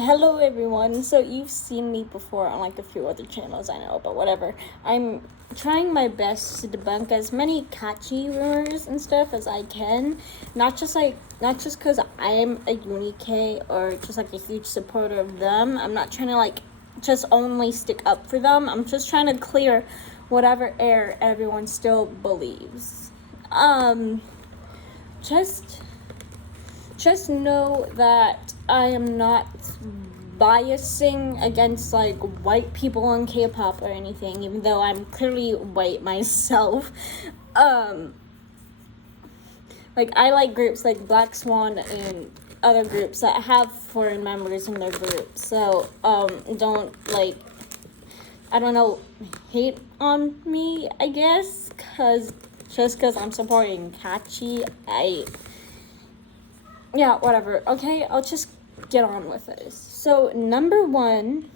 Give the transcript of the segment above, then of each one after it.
Hello everyone. So you've seen me before on like a few other channels, I know, but whatever. I'm trying my best to debunk as many KAACHI rumors and stuff as I can. Not just because I'm a Uni-K or just like a huge supporter of them. I'm not trying to like just only stick up for them. I'm just trying to clear whatever air everyone still believes. Just know that I am not biasing against like white people on K-pop or anything, even though I'm clearly white myself. Like I like groups like Black Swan and other groups that have foreign members in their group. So don't like, I don't know, hate on me, I guess, just cause I'm supporting KAACHI. Yeah, whatever. Okay, I'll just get on with this. So, number one,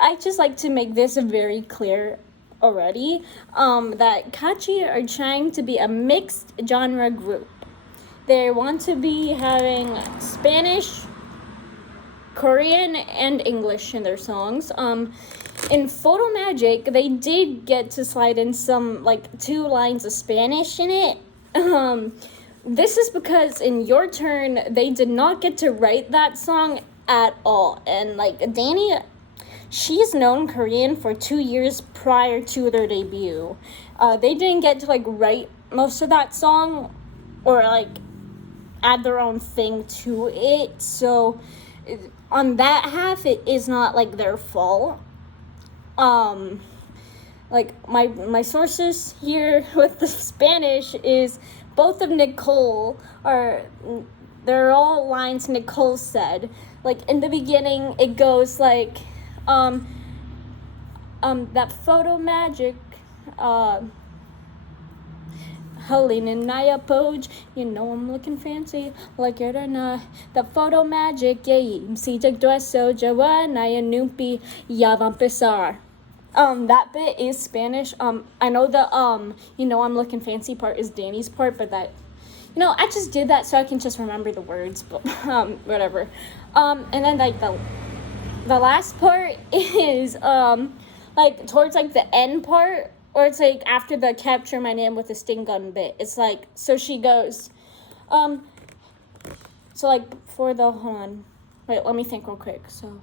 I just like to make this very clear already, that KAACHI are trying to be a mixed genre group. They want to be having Spanish, Korean, and English in their songs. In Photo Magic, they did get to slide in some, like, 2 lines of Spanish in it. This is because in Your Turn, they did not get to write that song at all. And like Danny, she's known Korean for 2 years prior to their debut. They didn't get to like write most of that song or like add their own thing to it. So on that half, it is not like their fault. Like my sources here with the Spanish is both of Nicole they're all lines Nicole said. Like in the beginning, it goes like, that Photo Magic, Helena Naya Poj, you know I'm looking fancy, like it or not. That Photo Magic, yeah, si jagdueso jawa naya numpi yavan pesar. That bit is Spanish. I know the, you know I'm looking fancy part is Danny's part, but that, you know, I just did that so I can just remember the words, but, whatever. And then, like, the last part is, like, towards, like, the end part, or it's, like, after the capture my name with a sting gun bit. It's, like, so she goes, so, like, for the, hold on, wait, let me think real quick, so.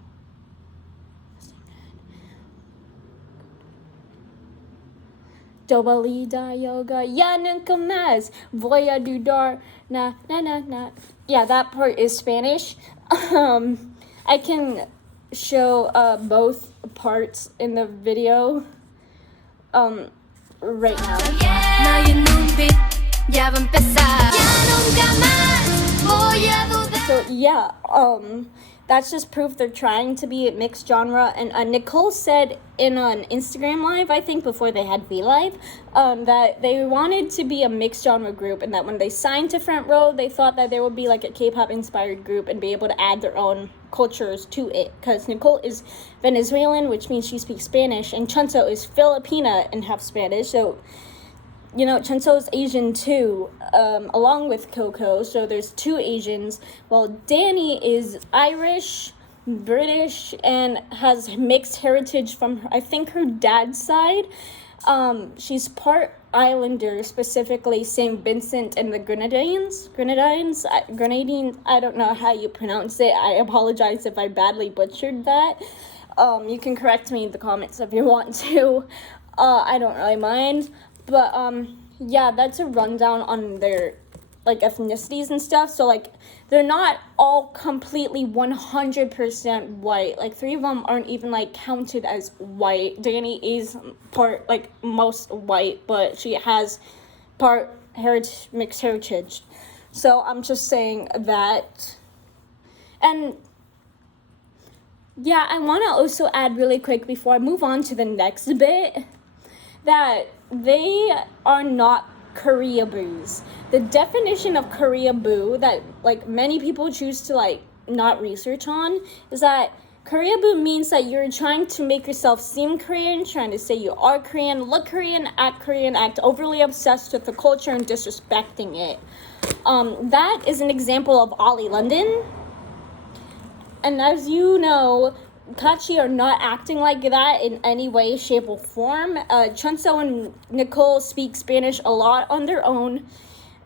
Dobalida yoga, ya nunca más voy a dudar, na. Yeah, that part is Spanish. I can show both parts in the video right now. So yeah, that's just proof they're trying to be a mixed genre. And Nicole said in an Instagram live, I think before they had V-Live, that they wanted to be a mixed genre group, and that when they signed to Front Row, they thought that they would be like a K-pop inspired group and be able to add their own cultures to it. Because Nicole is Venezuelan, which means she speaks Spanish, and Chunso is Filipina and half Spanish. So, you know, Chunso is Asian too, along with Coco, so there's 2 Asians, while Danny is Irish, British, and has mixed heritage from, I think, her dad's side. She's part Islander, specifically St. Vincent and the Grenadines, I don't know how you pronounce it, I apologize if I badly butchered that. You can correct me in the comments if you want to, I don't really mind. But, yeah, that's a rundown on their, like, ethnicities and stuff. So, like, they're not all completely 100% white. Like, 3 of them aren't even, like, counted as white. Danny is part, like, most white, but she has part mixed heritage. So, I'm just saying that. And, yeah, I want to also add really quick before I move on to the next bit that they are not Koreaboos. The definition of Koreaboo that like many people choose to like not research on is that Koreaboo means that you're trying to make yourself seem Korean, trying to say you are Korean, look Korean, act overly obsessed with the culture and disrespecting it. That is an example of Ollie London. And as you know, KAACHI are not acting like that in any way, shape, or form. Chunso and Nicole speak Spanish a lot on their own.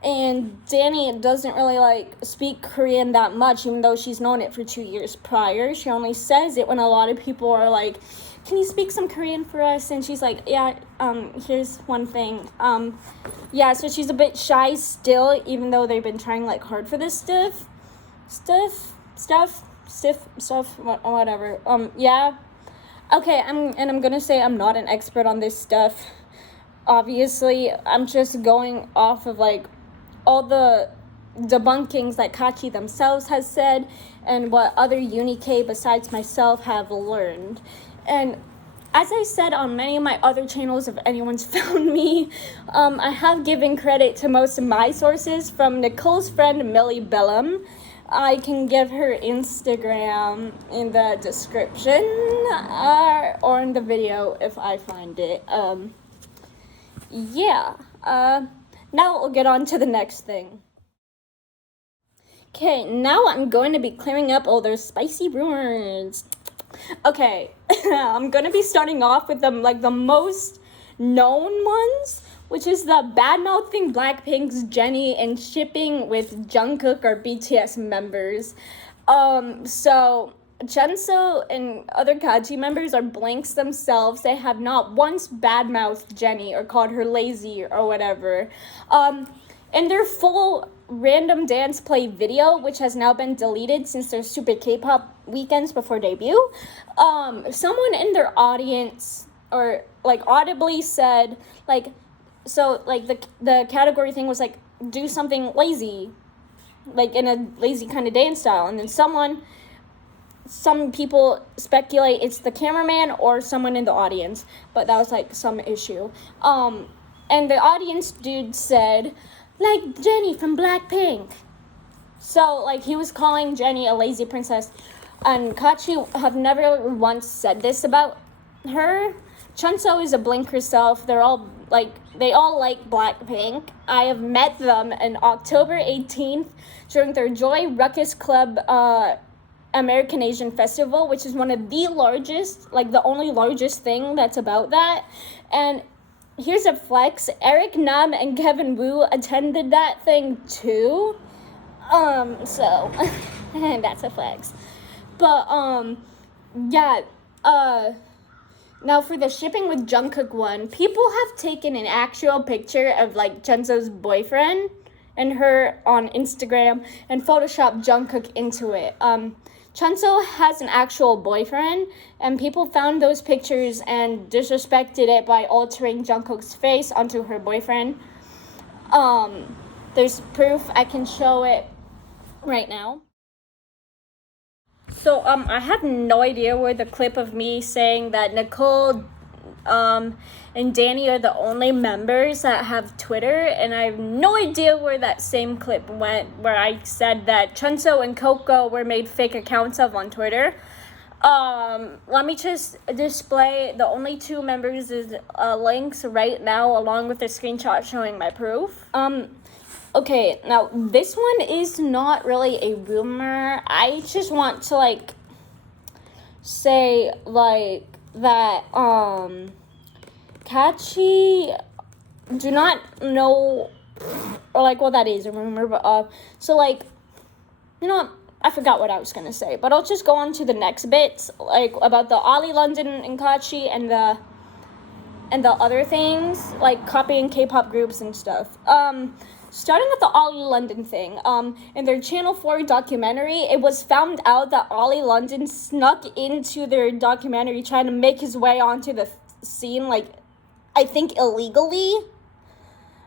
And Danny doesn't really, speak Korean that much, even though she's known it for 2 years prior. She only says it when a lot of people are like, can you speak some Korean for us? And she's like, yeah, here's one thing. So she's a bit shy still, even though they've been trying, hard for this stuff, whatever. Okay, I'm gonna say I'm not an expert on this stuff. Obviously, I'm just going off of, all the debunkings that KAACHI themselves has said and what other Uni-K besides myself have learned. And as I said on many of my other channels, if anyone's found me, I have given credit to most of my sources from Nicole's friend Millie Bellem. I can give her Instagram in the description or in the video if I find it. Now we'll get on to the next thing. Okay, now I'm going to be clearing up all those spicy rumors. Okay, I'm going to be starting off with the most known ones, which is the bad-mouthing Blackpink's Jennie and shipping with Jungkook or BTS members. So Chunso and other KAACHI members are blanks themselves. They have not once badmouthed Jennie or called her lazy or whatever. In their full random dance play video, which has now been deleted since their Super K-pop weekends before debut, someone in their audience or audibly said the category thing was do something lazy, in a lazy kind of dance style, and then some people speculate it's the cameraman or someone in the audience, but that was some issue. And the audience dude said, Jennie from Blackpink. So he was calling Jennie a lazy princess, and KAACHI have never once said this about her. Chunso is a blink herself. They all like Blackpink. I have met them on October 18th during their Joy Ruckus Club American Asian Festival, which is one of the largest, the only largest thing that's about that. And here's a flex. Eric Nam and Kevin Wu attended that thing too. So that's a flex. But now for the shipping with Jungkook one, people have taken an actual picture of Chunso's boyfriend and her on Instagram and photoshopped Jungkook into it. Chunso has an actual boyfriend, and people found those pictures and disrespected it by altering Jungkook's face onto her boyfriend. There's proof. I can show it right now. So, I have no idea where the clip of me saying that Nicole, and Danny are the only members that have Twitter, and I have no idea where that same clip went where I said that Chunso and Coco were made fake accounts of on Twitter. Let me just display the only two members' links right now, along with a screenshot showing my proof. Okay, now this one is not really a rumor. I just want to say that KAACHI do not know, or well, that is a rumor, but you know what? I forgot what I was gonna say, but I'll just go on to the next bits, about the Ollie London and KAACHI and the other things, copying K-pop groups and stuff. Starting with the Ollie London thing, in their Channel 4 documentary, it was found out that Ollie London snuck into their documentary trying to make his way onto the scene, I think illegally.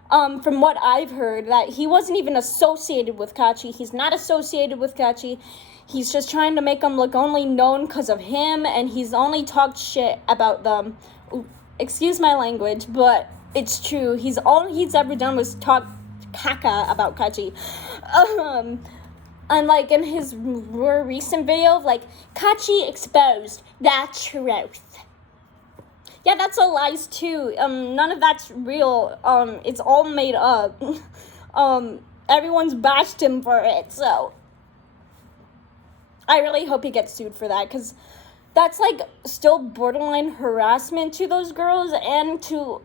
From what I've heard, that he wasn't even associated with KAACHI. He's not associated with KAACHI. He's just trying to make them look only known because of him, and he's only talked shit about them. Ooh, excuse my language, but it's true. All he's ever done was talk caca about KAACHI. And in his more recent video of KAACHI exposed, that's truth. Yeah, that's all lies too. None of that's real. It's all made up. Everyone's bashed him for it, so. I really hope he gets sued for that, because that's, like, still borderline harassment to those girls, and to,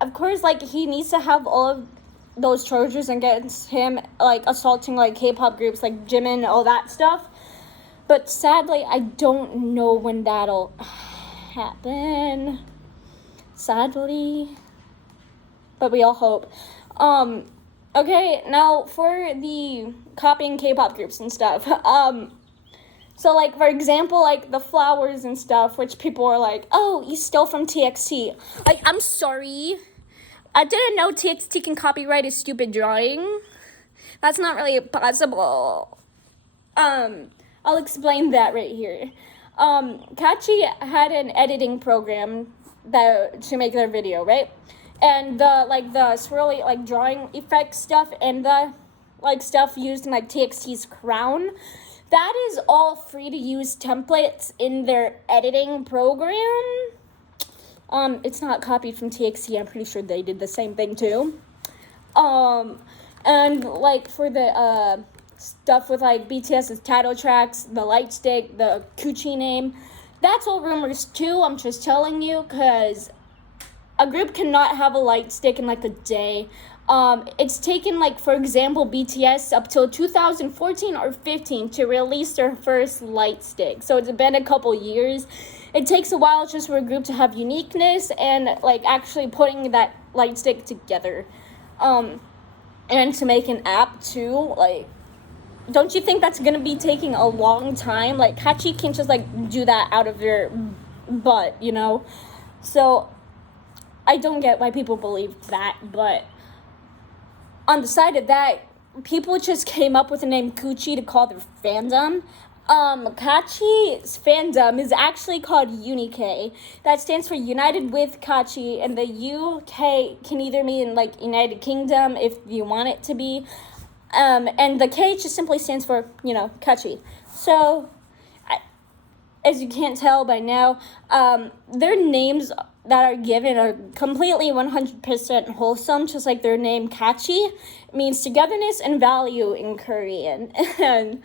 of course, like, he needs to have all of those charges against him, like, assaulting, like, K-pop groups, like, Jimin, all that stuff. But sadly, I don't know when that'll happen. Sadly. But we all hope. Okay, now for the copying K-pop groups and stuff. So, like, for example, like, the flowers and stuff, which people are like, oh, you stole from TXT. Like, I'm sorry. I didn't know TXT can copyright a stupid drawing. That's not really possible. I'll explain that right here. KAACHI had an editing program to make their video, right? And the swirly, like, drawing effect stuff and the, like, stuff used in, like, TXT's crown, that is all free to use templates in their editing program. It's not copied from TXT. I'm pretty sure they did the same thing too. And, like, for the stuff with, like, BTS's title tracks, the light stick, the KAACHI name, that's all rumors too. I'm just telling you, because a group cannot have a light stick in, like, a day. It's taken, like, for example, BTS up till 2014 or 15 to release their first light stick. So it's been a couple years. It takes a while just for a group to have uniqueness and, like, actually putting that light stick together. And to make an app too, like, don't you think that's gonna be taking a long time? Like, KAACHI can't just, like, do that out of their butt, you know? So, I don't get why people believe that, but on the side of that, people just came up with the name KAACHI to call their fandom. KAACHI's fandom is actually called Uni-K. That stands for United with KAACHI, and the UK can either mean, like, United Kingdom if you want it to be. And the K just simply stands for, you know, KAACHI. So, as you can't tell by now, their names that are given are completely 100% wholesome, just like their name KAACHI means togetherness and value in Korean. And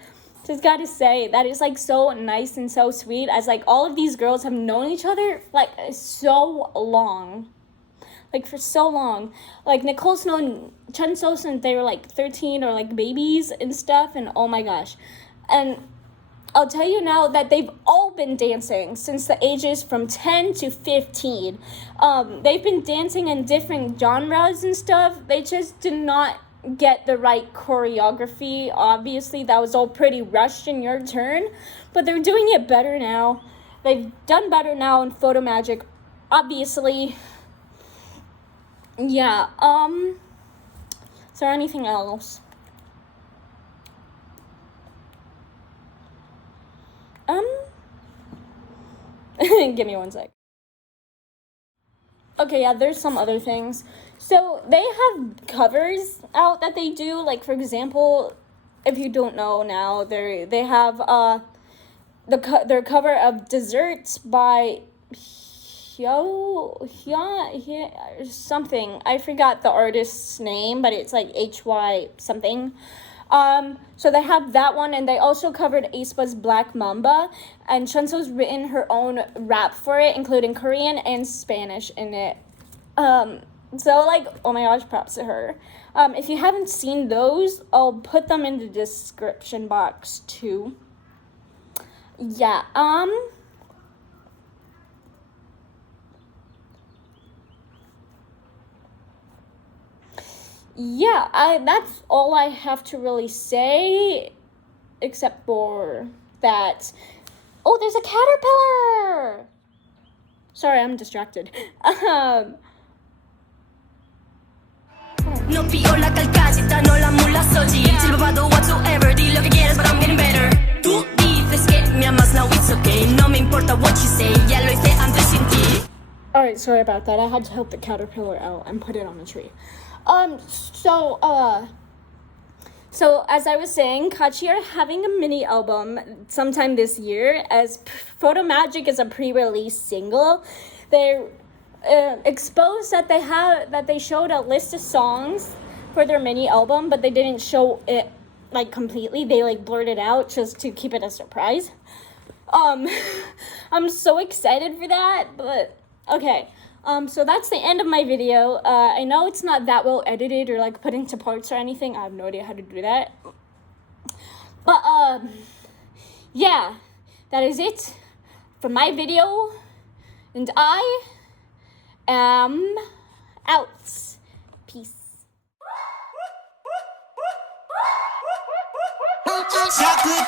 just gotta say, that is, like, so nice and so sweet, as, like, all of these girls have known each other, like, so long. Like, for so long. Like, Nicole's known Chunso since they were, like, 13 or, like, babies and stuff, and oh my gosh. And I'll tell you now that they've all been dancing since the ages from 10 to 15. They've been dancing in different genres and stuff. They just did not get the right choreography. Obviously, that was all pretty rushed in your turn, but they're doing it better now. They've done better now in Photo Magic, obviously. Yeah, is there anything else? Give me one sec. Okay, yeah, there's some other things. So, they have covers out that they do, like, for example, if you don't know now, they have, their cover of Desserts by something. I forgot the artist's name, but it's like HY something. So they have that one, and they also covered aespa's Black Mamba, and Chunso's written her own rap for it, including Korean and Spanish in it. So, like, oh my gosh, props to her. If you haven't seen those, I'll put them in the description box too. Yeah, yeah, that's all I have to really say, except for that. Oh, there's a caterpillar! Sorry, I'm distracted. No piola calcácita, no la mula soji. Silbado whatsoever, di lo que quieres, but I'm getting better. Tú dices que me amas, now it's okay. No me importa what you say, ya lo hice antes sin ti. Alright, sorry about that. I had to help the caterpillar out and put it on a tree. So as I was saying, KAACHI are having a mini album sometime this year, as Photo Magic is a pre-release single. They're exposed that they showed a list of songs for their mini album, but they didn't show it like completely. They like blurted out just to keep it a surprise. I'm so excited for that, but okay. So that's the end of my video. I know it's not that well edited or like put into parts or anything. I have no idea how to do that. But yeah, that is it for my video, and I am out. Peace. Chocolate